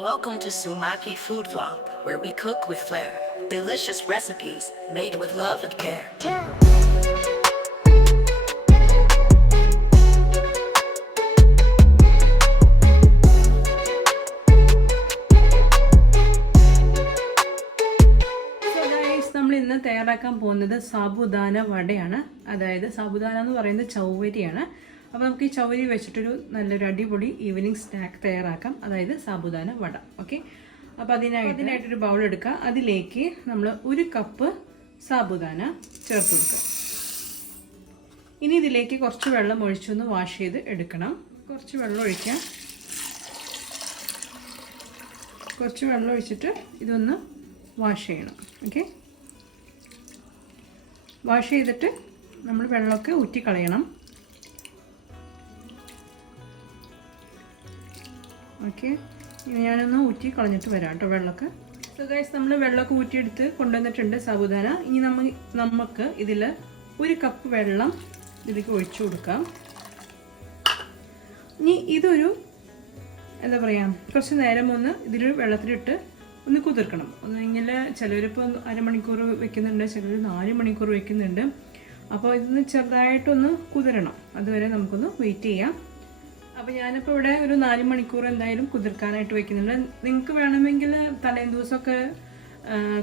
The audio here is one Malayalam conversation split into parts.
Welcome to Sumaki Food Vlog, where we cook with flair. Delicious recipes made with love and care. നമ്മൾ ഇന്ന് തയ്യാറാക്കാൻ പോകുന്നത് സാബുദാന വടയാണ്. അതായത് സാബുദാന എന്ന് പറയുന്നത് ചൗവരിയാണ്. അപ്പോൾ നമുക്ക് ഈ ചൗവരി വെച്ചിട്ടൊരു നല്ലൊരു അടിപൊളി ഈവനിങ് സ്നാക്ക് തയ്യാറാക്കാം, അതായത് സാബുദാന വട. ഓക്കെ, അപ്പോൾ അതിനായിട്ടൊരു ബൗൾ എടുക്കുക. അതിലേക്ക് നമ്മൾ 1 കപ്പ് സാബുദാന ചേർത്ത് കൊടുക്കുക. ഇനി ഇതിലേക്ക് കുറച്ച് വെള്ളം ഒഴിച്ചൊന്ന് വാഷ് ചെയ്ത് എടുക്കണം. കുറച്ച് വെള്ളം ഒഴിക്കാം. കുറച്ച് വെള്ളം ഒഴിച്ചിട്ട് ഇതൊന്ന് വാഷ് ചെയ്യണം. ഓക്കെ, വാഷ് ചെയ്തിട്ട് നമ്മൾ വെള്ളമൊക്കെ ഊറ്റിക്കളയണം. ഓക്കെ, ഇനി ഞാനൊന്ന് ഊറ്റി കളഞ്ഞിട്ട് വരാം കേട്ടോ വെള്ളമൊക്കെ. സോ ഗൈസ്, നമ്മൾ വെള്ളമൊക്കെ ഊറ്റിയെടുത്ത് കൊണ്ടുവന്നിട്ടുണ്ട് സാബുദാന. ഇനി നമുക്ക് ഇതിൽ 1 കപ്പ് വെള്ളം ഇതിലേക്ക് ഒഴിച്ചു കൊടുക്കാം. ഇനി ഇതൊരു എന്താ പറയുക, കുറച്ച് നേരം ഒന്ന് ഇതിൽ വെള്ളത്തിലിട്ട് ഒന്ന് കുതിർക്കണം. ഇങ്ങനെ ചിലരിപ്പോൾ അരമണിക്കൂർ വെക്കുന്നുണ്ട്, ചിലർ 4 മണിക്കൂർ വെക്കുന്നുണ്ട്. അപ്പോൾ ഇതൊന്ന് ചെറുതായിട്ടൊന്ന് കുതിരണം. അതുവരെ നമുക്കൊന്ന് വെയിറ്റ് ചെയ്യാം. അപ്പോൾ ഞാനിപ്പോൾ ഇവിടെ ഒരു 4 മണിക്കൂർ എന്തായാലും കുതിർക്കാനായിട്ട് വെക്കുന്നുണ്ട്. നിങ്ങൾക്ക് വേണമെങ്കിൽ തലേന്ന് ദിവസമൊക്കെ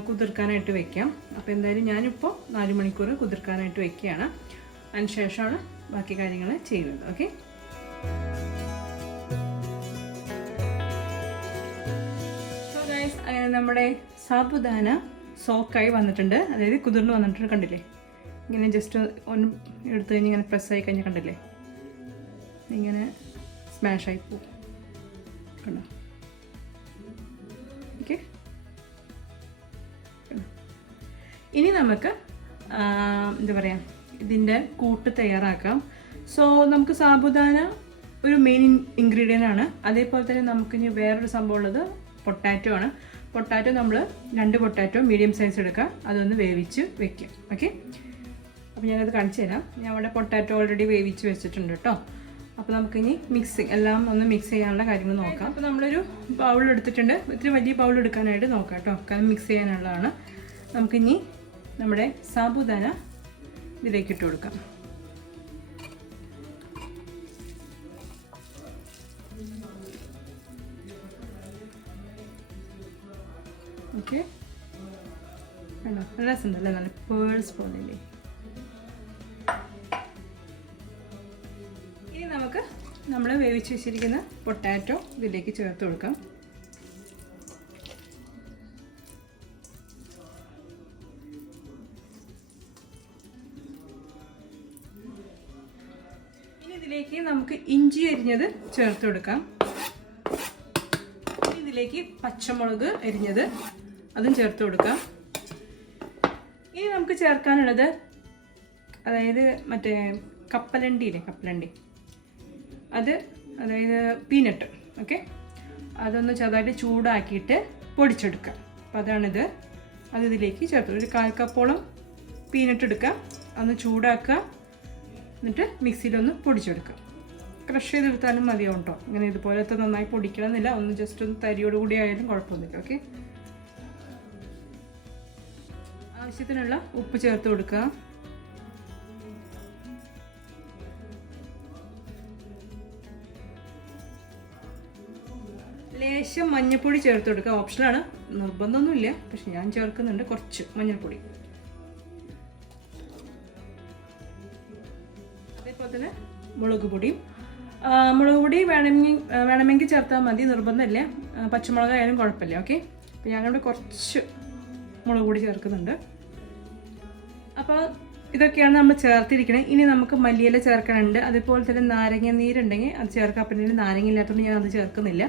കുതിർക്കാനായിട്ട് വെക്കാം. അപ്പോൾ എന്തായാലും ഞാനിപ്പോൾ 4 മണിക്കൂർ കുതിർക്കാനായിട്ട് വെക്കുകയാണ്. അതിന് ശേഷമാണ് ബാക്കി കാര്യങ്ങൾ ചെയ്യുന്നത്. ഓക്കെ, നമ്മുടെ സാബുദാന സോക്കായി വന്നിട്ടുണ്ട്, അതായത് കുതിർന്ന് വന്നിട്ടുണ്ട്. കണ്ടില്ലേ, ഇങ്ങനെ ജസ്റ്റ് ഒന്ന് എടുത്തു കഴിഞ്ഞ് ഇങ്ങനെ പ്രസ്സായി കഴിഞ്ഞാൽ കണ്ടില്ലേ, ഇങ്ങനെ സ്മാഷായി പോവും. കണ്ടോ? ഓക്കെ, ഇനി നമുക്ക് എന്താ പറയുക, ഇതിൻ്റെ കൂട്ട് തയ്യാറാക്കാം. സോ നമുക്ക് സാബുദാന ഒരു മെയിൻ ഇൻഗ്രീഡിയൻ്റ് ആണ്. അതേപോലെ തന്നെ നമുക്കിനി വേറൊരു സംഭവം ഉള്ളത് പൊട്ടാറ്റോ ആണ്. പൊട്ടാറ്റോ നമ്മൾ 2 പൊട്ടാറ്റോ മീഡിയം സൈസ് എടുക്കുക, അതൊന്ന് വേവിച്ച് വെക്കുക. ഓക്കെ, അപ്പോൾ ഞാനത് കാണിച്ചു തരാം. ഞാൻ അവിടെ പൊട്ടാറ്റോ ഓൾറെഡി വേവിച്ച് വെച്ചിട്ടുണ്ട് കേട്ടോ. അപ്പോൾ നമുക്കിനി എല്ലാം ഒന്ന് മിക്സ് ചെയ്യാനുള്ള കാര്യങ്ങൾ നോക്കാം. അപ്പോൾ നമ്മളൊരു ബൗൾ എടുത്തിട്ടുണ്ട്. ഇത്തിരി വലിയ ബൗൾ എടുക്കാനായിട്ട് നോക്കാം കേട്ടോ, കാരണം മിക്സ് ചെയ്യാനുള്ളതാണ്. നമുക്കിനി നമ്മുടെ സാബുദാന ഇതിലേക്ക് ഇട്ട് കൊടുക്കാം. ഓക്കെ, കണ്ടോ, നല്ല രസമുണ്ടല്ലേ, നല്ല പേൾസ് പോലെയല്ലേ. ഇനി നമുക്ക് നമ്മൾ വേവിച്ച് വെച്ചിരിക്കുന്ന പൊട്ടാറ്റോ ഇതിലേക്ക് ചേർത്ത് കൊടുക്കാം. ഇനി ഇതിലേക്ക് നമുക്ക് ഇഞ്ചി അരിഞ്ഞത് ചേർത്ത് കൊടുക്കാം. ഇതിലേക്ക് പച്ചമുളക് അരിഞ്ഞത് അതും ചേർത്ത് കൊടുക്കാം. ഇനി നമുക്ക് ചേർക്കാനുള്ളത്, അതായത് മറ്റേ കപ്പലണ്ടി അത്, അതായത് പീനട്ട്. ഓക്കെ, അതൊന്ന് ചെറുതായിട്ട് ചൂടാക്കിയിട്ട് പൊടിച്ചെടുക്കാം. അപ്പോൾ അതാണിത്. അത് ഇതിലേക്ക് ചേർത്ത് ഒരു 1/4 കപ്പോളം പീനട്ട് എടുക്കാം, അതൊന്ന് ചൂടാക്കുക, എന്നിട്ട് മിക്സിയിലൊന്ന് പൊടിച്ചെടുക്കാം. ക്രഷ് ചെയ്തെടുത്താലും മതിയാവും കേട്ടോ. ഇങ്ങനെ ഇതുപോലത്തെ നന്നായി പൊടിക്കണമെന്നില്ല, ഒന്ന് ജസ്റ്റ് ഒന്ന് തരിയോടുകൂടി ആയാലും കുഴപ്പമൊന്നുമില്ല. ഓക്കെ, ആവശ്യത്തിനുള്ള ഉപ്പ് ചേർത്ത് കൊടുക്കുക. ലേശം മഞ്ഞൾപ്പൊടി ചേർത്ത് കൊടുക്കുക. ഓപ്ഷനാണ്, നിർബന്ധമൊന്നുമില്ല, പക്ഷെ ഞാൻ ചേർക്കുന്നുണ്ട് കുറച്ച് മഞ്ഞൾപ്പൊടി. അതേപോലെ തന്നെ മുളക് പൊടി വേണമെങ്കിൽ ചേർത്താൽ മതി, നിർബന്ധമില്ല. പച്ചമുളകായാലും കുഴപ്പമില്ല. ഓക്കെ, അപ്പോൾ ഞാനിവിടെ കുറച്ച് മുളക് പൊടി ചേർക്കുന്നുണ്ട്. അപ്പോൾ ഇതൊക്കെയാണ് നമ്മൾ ചേർത്തിരിക്കുന്നത്. ഇനി നമുക്ക് മല്ലിയില ചേർക്കാനുണ്ട്. അതേപോലെ തന്നെ നാരങ്ങ നീരുണ്ടെങ്കിൽ അത് ചേർക്കാം. പിന്നെ നാരങ്ങ ഇല്ലാത്തതുകൊണ്ട് ഞാൻ അത് ചേർക്കുന്നില്ല.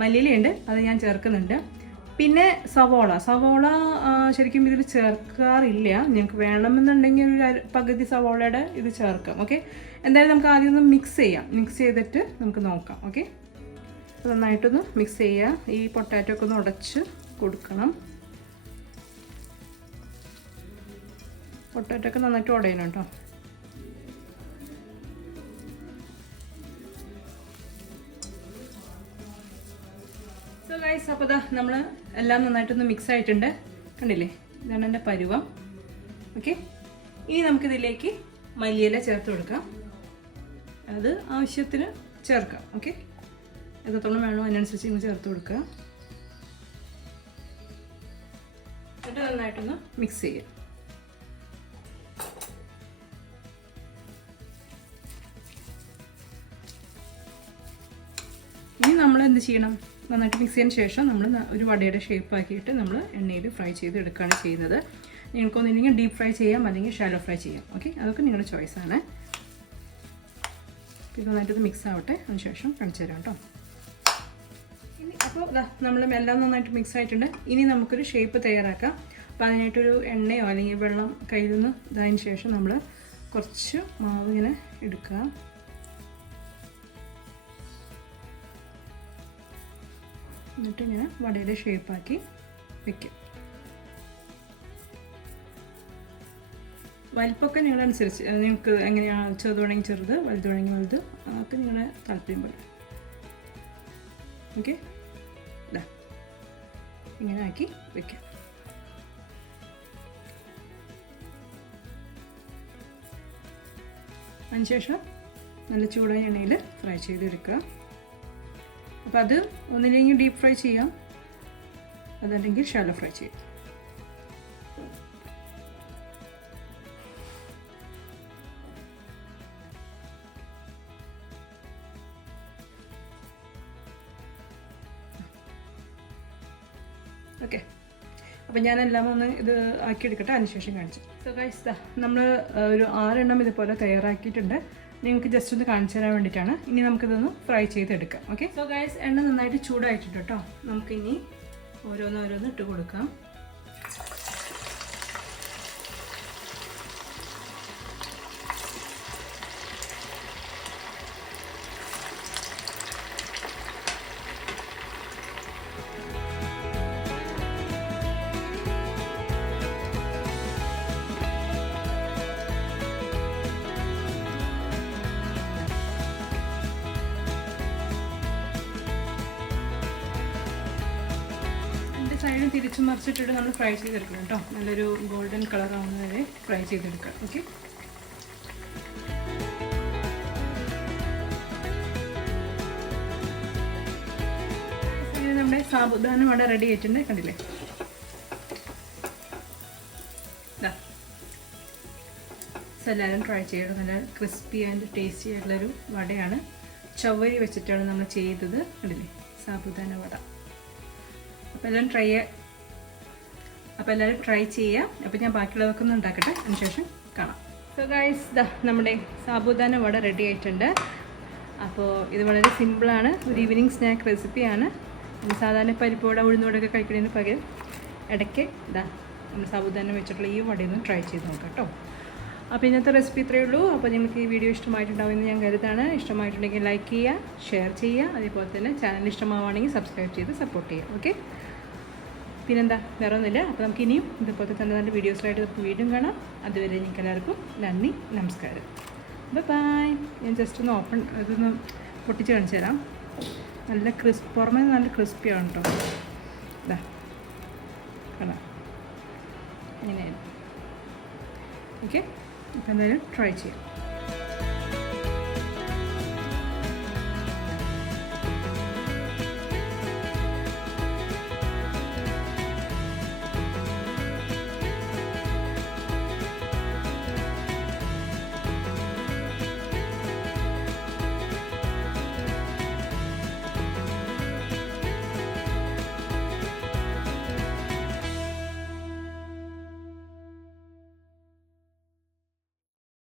മല്ലിയിലയുണ്ട്, അത് ഞാൻ ചേർക്കുന്നുണ്ട്. പിന്നെ സവോള ശരിക്കും ഇതിൽ ചേർക്കാറില്ല. നിങ്ങൾക്ക് വേണമെന്നുണ്ടെങ്കിൽ ഒരു പകുതി സവോളയുടെ ഇത് ചേർക്കാം. ഓക്കെ, എന്തായാലും നമുക്ക് ആദ്യം ഒന്ന് മിക്സ് ചെയ്യാം. മിക്സ് ചെയ്തിട്ട് നമുക്ക് നോക്കാം. ഓക്കെ, നന്നായിട്ടൊന്ന് മിക്സ് ചെയ്യുക. ഈ പൊട്ടാറ്റോ ഒക്കെ ഒന്ന് ഉടച്ച് കൊടുക്കണം. പൊട്ടാറ്റോ ഒക്കെ നന്നായിട്ട് ഉടയണം കേട്ടോ. സോ ഗൈസ്, ഗൈസ്, അപ്പോൾ ഇതാ നമ്മൾ എല്ലാം നന്നായിട്ടൊന്ന് മിക്സ് ആയിട്ടുണ്ട്. കണ്ടില്ലേ, ഇതാണ് എൻ്റെ പരുവം. ഓക്കെ, ഇനി നമുക്കിതിലേക്ക് മല്ലിയില ചേർത്ത് കൊടുക്കാം. അത് ആവശ്യത്തിന് ചേർക്കാം. ഓക്കെ, എത്രത്തോളം വേണോ അതിനനുസരിച്ച് നിങ്ങൾ ചേർത്ത് കൊടുക്കുക. എന്നിട്ട് നന്നായിട്ടൊന്ന് മിക്സ് ചെയ്യുക. ഇനി നമ്മൾ എന്ത് ചെയ്യണം, നന്നായിട്ട് മിക്സ് ചെയ്തതിന് ശേഷം നമ്മൾ ഒരു വടയുടെ ഷേപ്പ് ആക്കിയിട്ട് നമ്മൾ എണ്ണയിൽ ഫ്രൈ ചെയ്ത് എടുക്കുകയാണ് ചെയ്യുന്നത്. നിങ്ങൾക്കൊന്നില്ലെങ്കിൽ ഡീപ്പ് ഫ്രൈ ചെയ്യാം, അല്ലെങ്കിൽ ഷാലോ ഫ്രൈ ചെയ്യാം. ഓക്കെ, അതൊക്കെ നിങ്ങളുടെ ചോയ്സാണ്. ഇത് നന്നായിട്ട് മിക്സ് ആവട്ടെ, അതിനുശേഷം കാണിച്ചു തരാം കേട്ടോ. ഇനി അപ്പോൾ നമ്മൾ എല്ലാം നന്നായിട്ട് മിക്സ് ആയിട്ടുണ്ട്. ഇനി നമുക്കൊരു ഷേപ്പ് തയ്യാറാക്കാം. അപ്പോൾ അതിനായിട്ടൊരു എണ്ണയോ അല്ലെങ്കിൽ വെള്ളം കയ്യിൽ നിന്ന് ഇതായതിനു ശേഷം നമ്മൾ കുറച്ച് മാവ് ഇങ്ങനെ എടുക്കുക. എന്നിട്ട് ഇങ്ങനെ വടയുടെ ഷേപ്പാക്കി വയ്ക്കും. വലിപ്പമൊക്കെ നിങ്ങളനുസരിച്ച്, നിങ്ങൾക്ക് എങ്ങനെയാണ്, ചെറുത് വേണമെങ്കിൽ ചെറുത്, വലുത് വേണമെങ്കിൽ വലുത്, അതൊക്കെ നിങ്ങളുടെ താല്പര്യം പോലെ. ഓക്കെ, ഇതാ ഇങ്ങനെ ആക്കി വയ്ക്കാം. അതിനുശേഷം നല്ല ചൂടായ എണ്ണയിൽ ഫ്രൈ ചെയ്തെടുക്കുക. അപ്പോൾ അത് ഒന്നില്ലെങ്കിൽ ഡീപ്പ് ഫ്രൈ ചെയ്യാം, അതല്ലെങ്കിൽ ഷാലോ ഫ്രൈ ചെയ്യാം. ഓക്കെ, അപ്പം ഞാനെല്ലാം ഒന്ന് ഇത് ആക്കിയെടുക്കട്ടെ, അതിനുശേഷം കാണിച്ചു. സോ ഗൈസ്, നമ്മൾ ഒരു 6 എണ്ണം ഇതുപോലെ തയ്യാറാക്കിയിട്ടുണ്ട്. നിങ്ങൾക്ക് ജസ്റ്റ് ഒന്ന് കാണിച്ചു തരാൻ വേണ്ടിയിട്ടാണ്. ഇനി നമുക്കിതൊന്ന് ഫ്രൈ ചെയ്തെടുക്കാം. ഓക്കെ, സോ ഗൈസ്, എണ്ണ നന്നായിട്ട് ചൂടായിട്ടുണ്ട് കേട്ടോ. നമുക്കിനി ഓരോന്നോരോന്ന് ഇട്ട് കൊടുക്കാം. സൈഡ് തിരിച്ചു മറിച്ചിട്ടിട്ട് നമ്മൾ ഫ്രൈ ചെയ്തെടുക്കണം കേട്ടോ. നല്ലൊരു ഗോൾഡൻ കളർ ആവുന്ന വരെ ഫ്രൈ ചെയ്തെടുക്കാം. ഓക്കെ, നമ്മുടെ സാബുദാന വട റെഡി ആയിട്ടുണ്ട്. കണ്ടില്ലേ, എല്ലാവരും ട്രൈ ചെയ്യണം. നല്ല ക്രിസ്പി ആൻഡ് ടേസ്റ്റി ആയിട്ടുള്ളൊരു വടയാണ്. ചവ്വരി വെച്ചിട്ടാണ് നമ്മൾ ചെയ്തത്. കണ്ടില്ലേ, സാബുദാന വട. അപ്പോൾ എല്ലാവരും ട്രൈ ചെയ്യാം. അപ്പോൾ ഞാൻ ബാക്കിയുള്ളതൊക്കെ ഒന്ന് ഉണ്ടാക്കട്ടെ, അതിനുശേഷം കാണാം. സോ ഗൈസ്, നമ്മുടെ സാബുദാന വട റെഡി ആയിട്ടുണ്ട്. അപ്പോൾ ഇത് വളരെ സിമ്പിളാണ്, ഒരു ഈവനിങ് സ്നാക്ക് റെസിപ്പിയാണ്. സാധാരണ പരിപ്പ് വട, ഉഴുന്നുവടയൊക്കെ കഴിക്കുന്നതിന് പകരം ഇടയ്ക്ക് നമ്മൾ സാബുദാന വെച്ചിട്ടുള്ള ഈ വടയൊന്ന് ട്രൈ ചെയ്ത് നോക്കാം കേട്ടോ. അപ്പോൾ ഇന്നത്തെ റെസിപ്പി ഇത്രയേ ഉള്ളൂ. അപ്പോൾ നിങ്ങൾക്ക് ഈ വീഡിയോ ഇഷ്ടമായിട്ടുണ്ടാവുമെന്ന് ഞാൻ കരുതാണ്. ഇഷ്ടമായിട്ടുണ്ടെങ്കിൽ ലൈക്ക് ചെയ്യുക, ഷെയർ ചെയ്യുക, അതേപോലെ തന്നെ ചാനൽ ഇഷ്ടമാവുകയാണെങ്കിൽ സബ്സ്ക്രൈബ് ചെയ്ത് സപ്പോർട്ട് ചെയ്യുക. ഓക്കെ, പിന്നെന്താ, വേറെ ഒന്നുമില്ല. അപ്പോൾ നമുക്ക് ഇനിയും ഇതുപോലത്തെ നല്ല നല്ല വീഡിയോസിലായിട്ട് നമുക്ക് വീണ്ടും കാണാം. അതുവരെ നിങ്ങൾക്ക് എല്ലാവർക്കും നന്ദി, നമസ്കാരം, ബൈ. ഞാൻ ജസ്റ്റ് ഒന്ന് ഇതൊന്ന് പൊട്ടിച്ച് കാണിച്ചു തരാം. നല്ല പുറമേ നല്ല ക്രിസ്പിയാണ് കേട്ടോ. ഇതാ കാണാം, ഇങ്ങനെയായിരുന്നു. ഓക്കെ, അപ്പോൾ എന്തായാലും ട്രൈ ചെയ്യാം.